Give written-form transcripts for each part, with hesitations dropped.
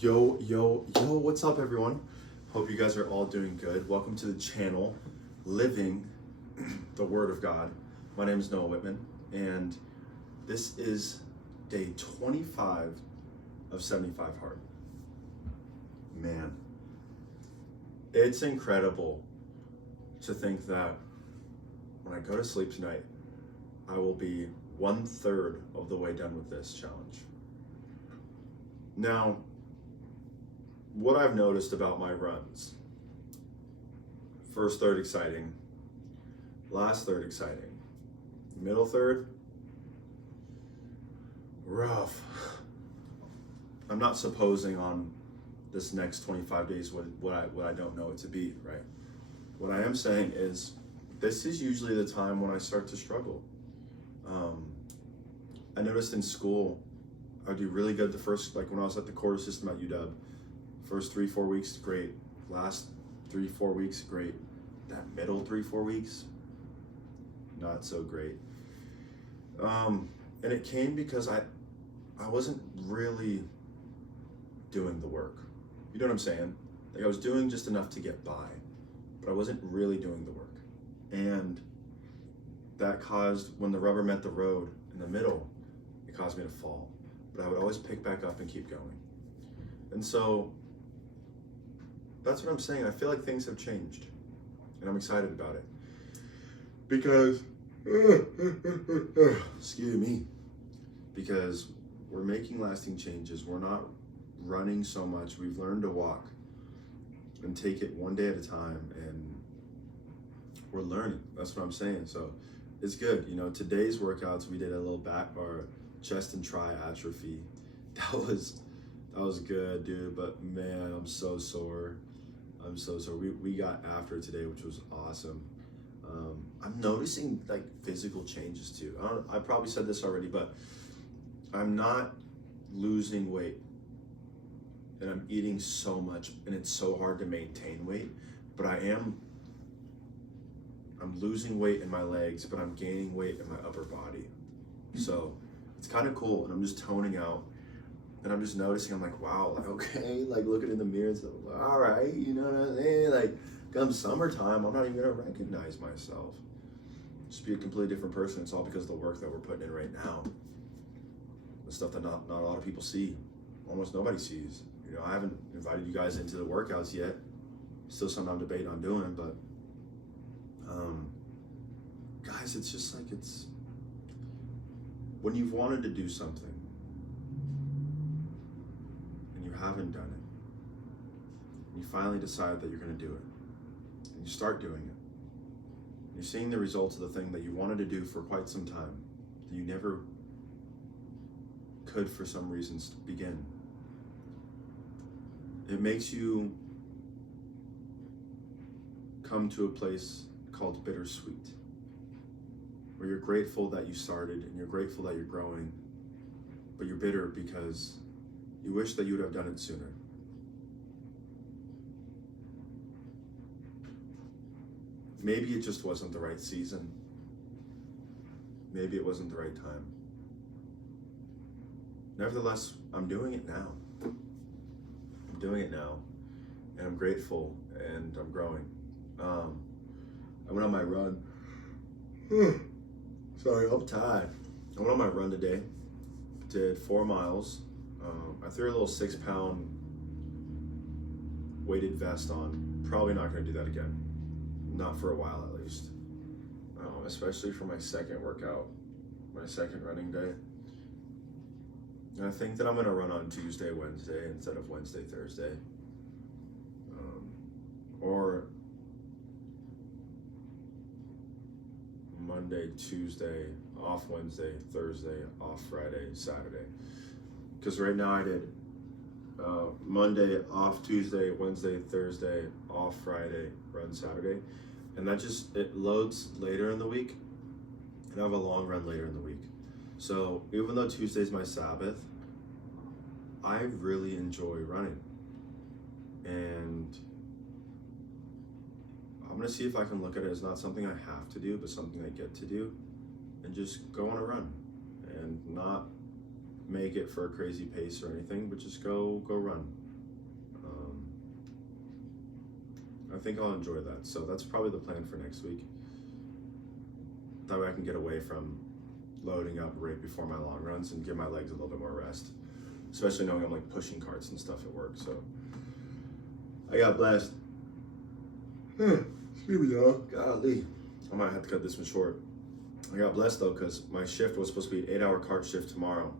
Yo, what's up, everyone? Hope you guys are all doing good. Welcome to the channel, Living the Word of God. My name is Noah Whitman, and this is day 25 of 75 Hard. Man, it's incredible to think that when I go to sleep tonight, I will be 1/3 of the way done with this challenge. Now, what I've noticed about my runs, first third exciting, last third exciting, middle third, rough. I'm not supposing on this next 25 days what I don't know it to be, right? What I am saying is this is usually the time when I start to struggle. I noticed in school, I do really good the first, like when I was at the quarter system at UW, first 3-4 weeks, great. Last 3-4 weeks, great. That middle 3-4 weeks, not so great. And it came because I wasn't really doing the work. You know what I'm saying? Like I was doing just enough to get by, but I wasn't really doing the work. And that caused, when the rubber met the road in the middle, it caused me to fall. But I would always pick back up and keep going. And so that's what I'm saying. I feel like things have changed, and I'm excited about it because, excuse me, because we're making lasting changes. We're not running so much. We've learned to walk and take it one day at a time, and we're learning. That's what I'm saying. So it's good. You know, today's workouts, we did a little back bar, chest and tri atrophy. That was good, dude. But man, I'm so sore. We got after today, which was awesome. I'm noticing like physical changes too. I probably said this already, but I'm not losing weight, and I'm eating so much, and it's so hard to maintain weight. But I'm losing weight in my legs, but I'm gaining weight in my upper body. So it's kind of cool, and I'm just toning out. And I'm just noticing, I'm like, wow, like, okay, like looking in the mirror and stuff, like, all right, you know what I'm saying? Like, come summertime, I'm not even gonna recognize myself. Just be a completely different person. It's all because of the work that we're putting in right now. The stuff that not a lot of people see, almost nobody sees. You know, I haven't invited you guys into the workouts yet. Still something I'm debating on doing, but guys, it's just like, it's when you've wanted to do something, haven't done it, and you finally decide that you're going to do it, and you start doing it, and you're seeing the results of the thing that you wanted to do for quite some time that you never could for some reasons begin. It makes you come to a place called bittersweet, where you're grateful that you started and you're grateful that you're growing, but you're bitter because you wish that you would have done it sooner. Maybe it just wasn't the right season. Maybe it wasn't the right time. Nevertheless, I'm doing it now. I'm doing it now, and I'm grateful, and I'm growing. I went on my run. Sorry, I'm tired. I went on my run today. Did 4 miles. I threw a little 6-pound weighted vest on. Probably not going to do that again. Not for a while, at least. Especially for my second workout, my second running day. And I think that I'm going to run on Tuesday, Wednesday instead of Wednesday, Thursday. Or Monday, Tuesday, off Wednesday, Thursday, off Friday, Saturday. Because right now I did Monday, off Tuesday, Wednesday, Thursday, off Friday, run Saturday. And that just, it loads later in the week. And I have a long run later in the week. So even though Tuesday's my Sabbath, I really enjoy running. And I'm gonna see if I can look at it as not something I have to do, but something I get to do, and just go on a run and not make it for a crazy pace or anything, but just go run. I think I'll enjoy that. So that's probably the plan for next week. That way I can get away from loading up right before my long runs and give my legs a little bit more rest. Especially knowing I'm like pushing carts and stuff at work. So I got blessed. Excuse me, y'all. Golly. I might have to cut this one short. I got blessed though, because my shift was supposed to be an 8-hour cart shift tomorrow.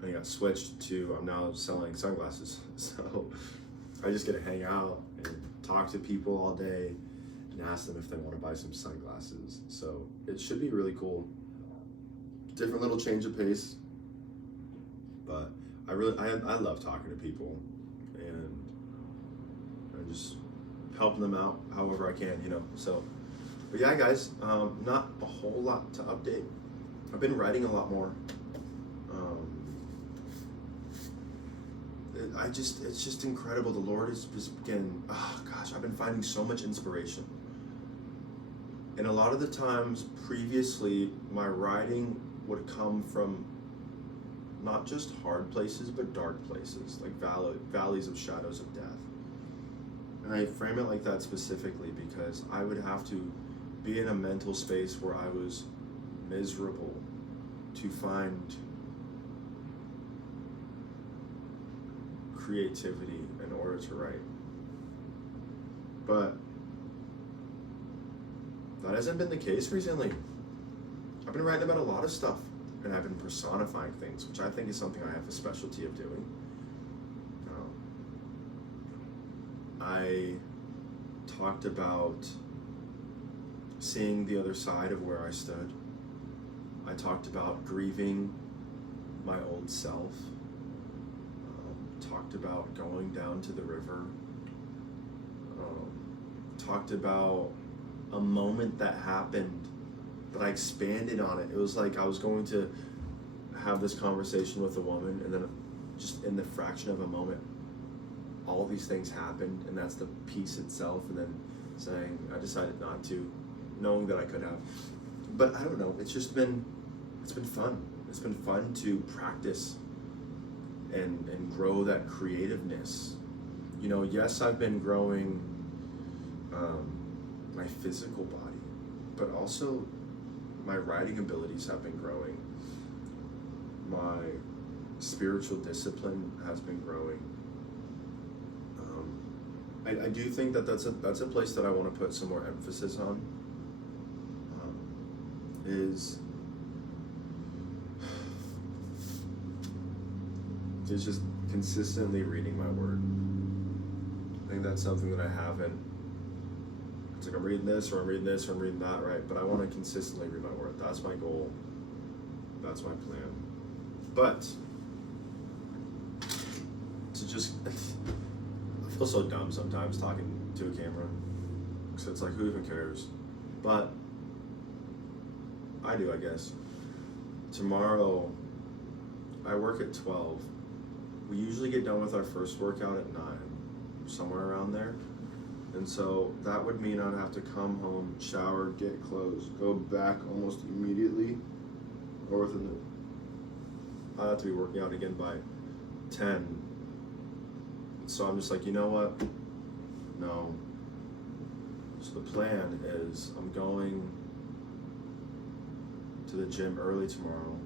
And I got switched to, I'm now selling sunglasses. So I just get to hang out and talk to people all day and ask them if they want to buy some sunglasses. So it should be really cool. Different little change of pace. But I love talking to people and just helping them out however I can, So, but yeah, guys, not a whole lot to update. I've been writing a lot more. It's just incredible. The Lord is just been, I've been finding so much inspiration. And a lot of the times previously, my writing would come from not just hard places, but dark places, like valleys of shadows of death. And I frame it like that specifically because I would have to be in a mental space where I was miserable to find creativity in order to write. But that hasn't been the case recently. I've been writing about a lot of stuff, and I've been personifying things, which I think is something I have a specialty of doing. I talked about seeing the other side of where I stood. I talked about grieving my old self. Talked about going down to the river. Talked about a moment that happened, but I expanded on it. It was like I was going to have this conversation with a woman, and then just in the fraction of a moment, all these things happened, and that's the piece itself. And then saying I decided not to, knowing that I could have. But I don't know. It's been fun. It's been fun to practice and grow that creativeness. Yes, I've been growing my physical body, but also my writing abilities have been growing. My spiritual discipline has been growing. I do think that's a place that I want to put some more emphasis on. Is just consistently reading my word. I think that's something that I haven't. It's like I'm reading this, or I'm reading this, or I'm reading that, right? But I want to consistently read my word. That's my goal. That's my plan. But to just, I feel so dumb sometimes talking to a camera. So it's like, who even cares? But I do, I guess. Tomorrow, I work at 12. We usually get done with our first workout at 9, somewhere around there. And so that would mean I'd have to come home, shower, get clothes, go back almost immediately, or I'd have to be working out again by 10. So I'm just like, you know what? No. So the plan is I'm going to the gym early tomorrow.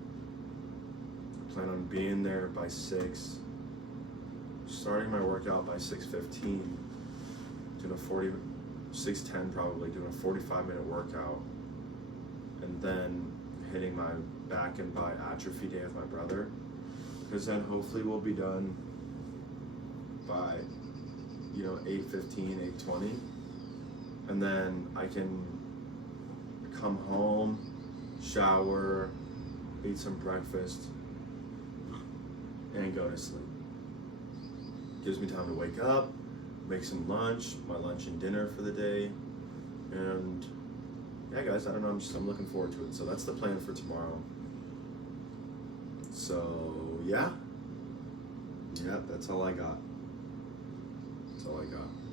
I plan on being there by 6. Starting my workout by 6:15, doing 6:10 probably, doing a 45-minute workout, and then hitting my back and bi atrophy day with my brother, because then hopefully we'll be done by 8:15, 8:20, and then I can come home, shower, eat some breakfast, and go to sleep. Gives me time to wake up, make some lunch, my lunch and dinner for the day, and yeah, guys, I don't know, I'm looking forward to it. So that's the plan for tomorrow. So yeah, that's all I got.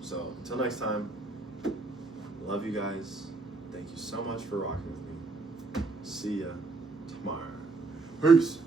So until next time, love you guys. Thank you so much for rocking with me. See ya tomorrow. Peace.